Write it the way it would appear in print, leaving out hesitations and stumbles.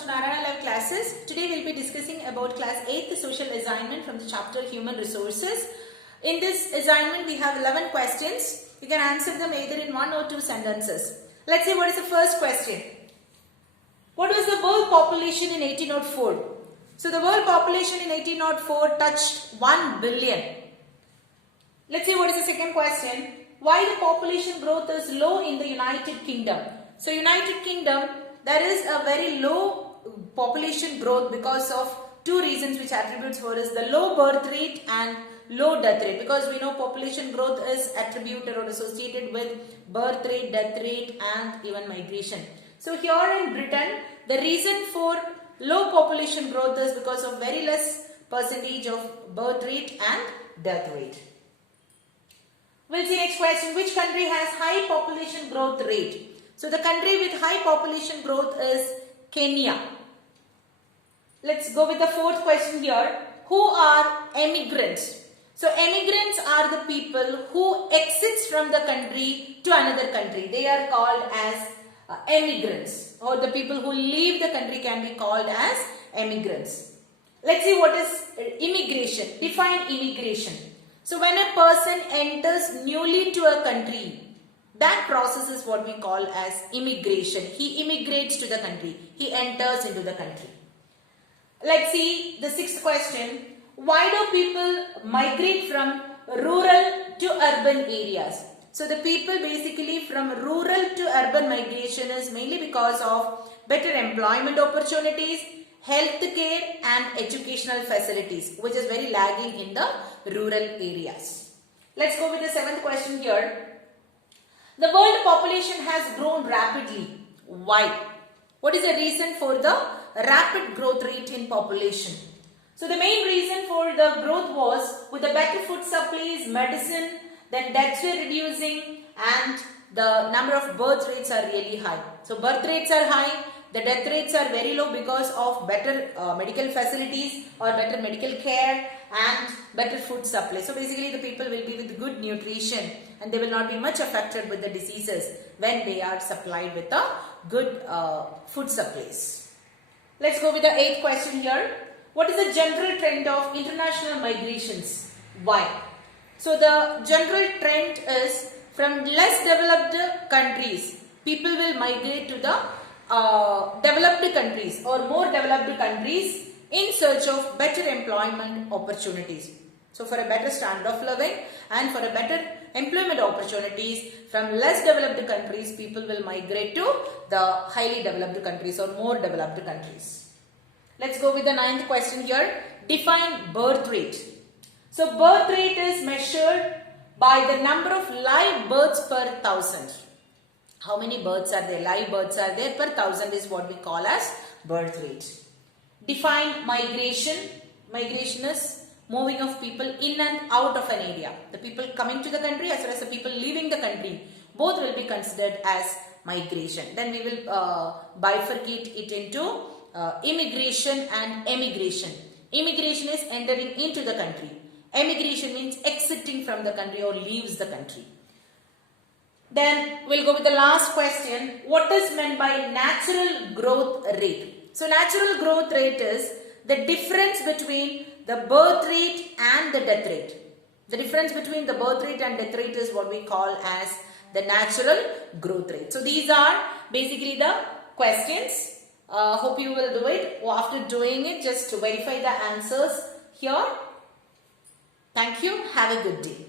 to Narayana Live classes. Today we will be discussing about class 8th social assignment from the chapter Human Resources. In this assignment we have 11 questions. You can answer them either in one or two sentences. Let's see what is the first question. What was the world population in 1804? So the world population in 1804 touched 1 billion. Let's see what is the second question. Why the population growth is low in the United Kingdom? So United Kingdom, there is a very low population growth because of two reasons which attributes for is the low birth rate and low death rate, because we know population growth is attributed or associated with birth rate, death rate and even migration. So here in Britain, the reason for low population growth is because of very less percentage of birth rate and death rate. We'll see next question. Which country has high population growth rate? So the country with high population growth is Kenya. Let's go with the fourth question here. Who are immigrants? So immigrants are the people who exits from the country to another country. They are called as immigrants, or the people who leave the country can be called as immigrants. Let's see what is immigration. Define immigration. So when a person enters newly to a country, that process is what we call as immigration. He immigrates to the country. He enters into the country. Let's see the sixth question. Why do people migrate from rural to urban areas? So the people basically from rural to urban migration is mainly because of better employment opportunities, health care and educational facilities, which is very lagging in the rural areas. Let's go with the seventh question here. The world population has grown rapidly. Why? What is the reason for the rapid growth rate in population? So the main reason for the growth was with the better food supplies, medicine, then deaths were reducing and the number of birth rates are really high. So birth rates are high, the death rates are very low because of better medical facilities or better medical care and better food supply. So basically the people will be with good nutrition and they will not be much affected with the diseases when they are supplied with a good food supplies. Let's go with the eighth question here. What is the general trend of international migrations? Why? So the general trend is from less developed countries, people will migrate to the developed countries or more developed countries in search of better employment opportunities. So for a better standard of living and for a better employment opportunities, from less developed countries, people will migrate to the highly developed countries or more developed countries. Let's go with the ninth question here. Define birth rate. So birth rate is measured by the number of live births per thousand. How many births are there? Live births are there per thousand is what we call as birth rate. Define migration. Migration is moving of people in and out of an area. The people coming to the country as well as the people leaving the country, both will be considered as migration. Then we will bifurcate it into immigration and emigration. Immigration is entering into the country. Emigration means exiting from the country or leaves the country. Then we'll go with the last question. What is meant by natural growth rate? So natural growth rate is the difference between the birth rate and the death rate. The difference between the birth rate and death rate is what we call as the natural growth rate. So these are basically the questions. Hope you will do it. After doing it, just verify the answers here. Thank you. Have a good day.